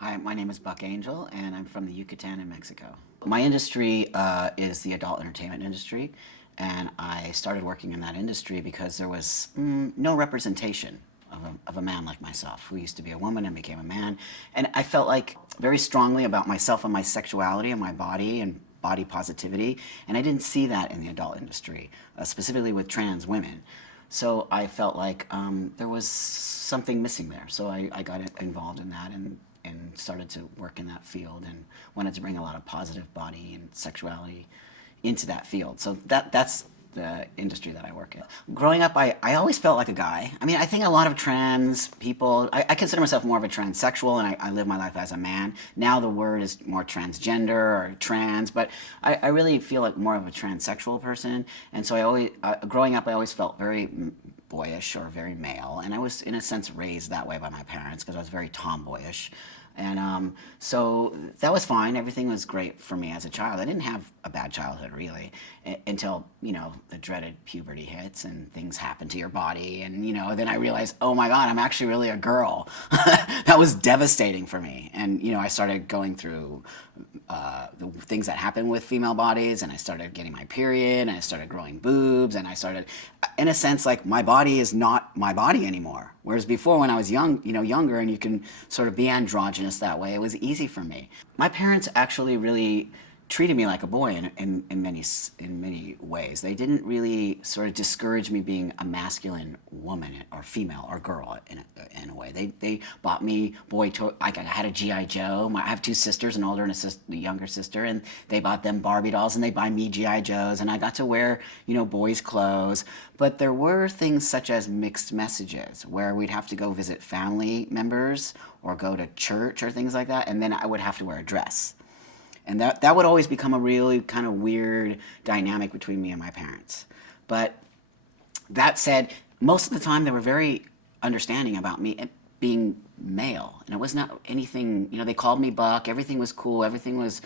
Hi, my name is Buck Angel, and I'm from the Yucatan in Mexico. My industry is the adult entertainment industry, and I started working in that industry because there was no representation of a man like myself, who used to be a woman and became a man. And I felt like very strongly about myself and my sexuality and my body and body positivity, and I didn't see that in the adult industry, specifically with trans women. So I felt like there was something missing there. So I got involved in that and started to work in that field and wanted to bring a lot of positive body and sexuality into that field. So that's the industry that I work in. Growing up, I always felt like a guy. I mean, I think a lot of trans people, I consider myself more of a transsexual, and I live my life as a man. Now the word is more transgender or trans, but I really feel like more of a transsexual person. And so growing up, I always felt very boyish or very male, and I was in a sense raised that way by my parents because I was very tomboyish. And so that was fine. Everything was great for me as a child. I didn't have a bad childhood, really, until, the dreaded puberty hits and things happen to your body. And, then I realized, oh my God, I'm actually really a girl. That was devastating for me. And, I started going through the things that happen with female bodies, and I started getting my period, and I started growing boobs, and I started, in a sense, like my body is not my body anymore. Whereas before, when I was younger, and you can sort of be androgynous that way, it was easy for me. My parents actually really treated me like a boy in many ways. They didn't really sort of discourage me being a masculine woman or female or girl in a way. They bought me boy toy. I had a GI Joe. I have two sisters, an older and a younger sister, and they bought them Barbie dolls, and they buy me GI Joes, and I got to wear boys' clothes. But there were things such as mixed messages where we'd have to go visit family members or go to church or things like that, and then I would have to wear a dress. And that would always become a really kind of weird dynamic between me and my parents. But that said, most of the time they were very understanding about me being male. And it was not anything, they called me Buck. Everything was cool. Everything was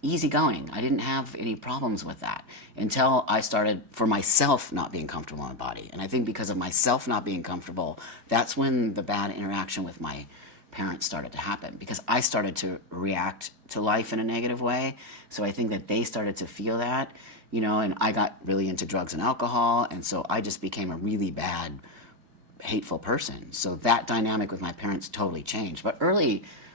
easygoing. I didn't have any problems with that until I started, for myself, not being comfortable in my body. And I think because of myself not being comfortable, that's when the bad interaction with my parents started to happen, because I started to react to life in a negative way. So I think that they started to feel that, and I got really into drugs and alcohol, and so I just became a really bad, hateful person. So that dynamic with my parents totally changed. But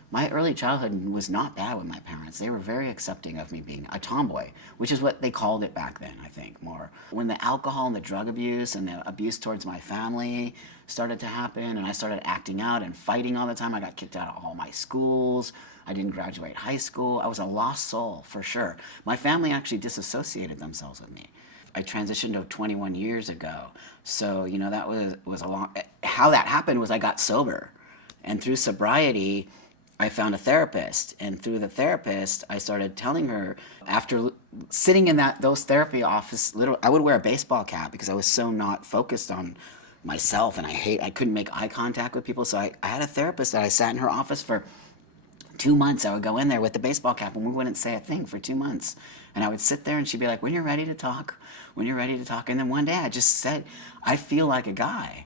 my early childhood was not bad with my parents. They were very accepting of me being a tomboy, which is what they called it back then, I think, more. When the alcohol and the drug abuse and the abuse towards my family started to happen, and I started acting out and fighting all the time, I got kicked out of all my schools. I didn't graduate high school. I was a lost soul, for sure. My family actually disassociated themselves with me. I transitioned to 21 years ago. So, that was a long... How that happened was I got sober. And through sobriety, I found a therapist, and through the therapist, I started telling her, after sitting in those therapy office, I would wear a baseball cap because I was so not focused on myself, and I couldn't make eye contact with people. So I had a therapist that I sat in her office for 2 months. I would go in there with the baseball cap, and we wouldn't say a thing for 2 months. And I would sit there, and she'd be like, when you're ready to talk, when you're ready to talk. And then one day I just said, I feel like a guy.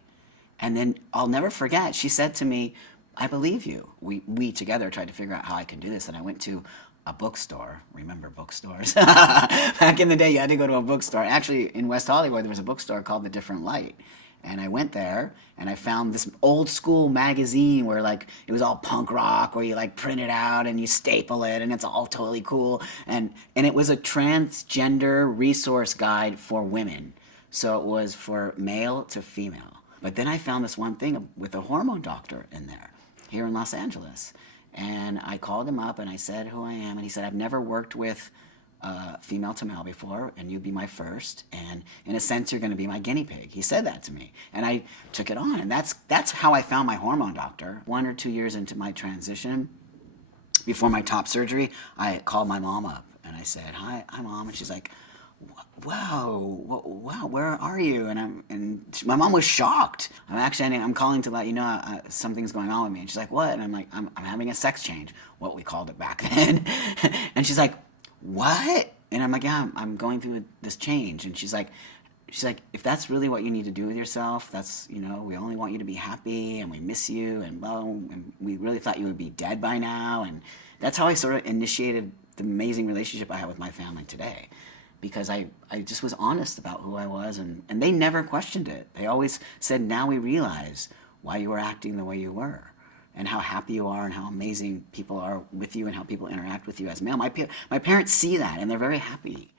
And then I'll never forget, she said to me, I believe you. We together tried to figure out how I can do this, and I went to a bookstore. Remember bookstores? Back in the day, you had to go to a bookstore. Actually, in West Hollywood, there was a bookstore called The Different Light. And I went there, and I found this old school magazine where, like, it was all punk rock, where you, like, print it out and you staple it, and it's all totally cool. And it was a transgender resource guide for women. So it was for male to female. But then I found this one thing with a hormone doctor in there, here in Los Angeles. And I called him up and I said who I am, and he said, I've never worked with female to male before, and you'd be my first, and in a sense you're going to be my guinea pig. He said that to me, and I took it on, and that's how I found my hormone doctor. 1 or 2 years into my transition, before my top surgery, I called my mom up and I said, hi Mom, and she's like, wow, where are you? And my mom was shocked. I'm calling to let you know something's going on with me. And she's like, what? And I'm like, I'm having a sex change, what we called it back then. And she's like, what? And I'm like, yeah, I'm going through this change. And she's like, she's like, if that's really what you need to do with yourself, that's, we only want you to be happy and we miss you and well, and we really thought you would be dead by now. And that's how I sort of initiated the amazing relationship I have with my family today. Because I just was honest about who I was, and they never questioned it. They always said, now we realize why you were acting the way you were, and how happy you are, and how amazing people are with you, and how people interact with you as male. My parents see that, and they're very happy.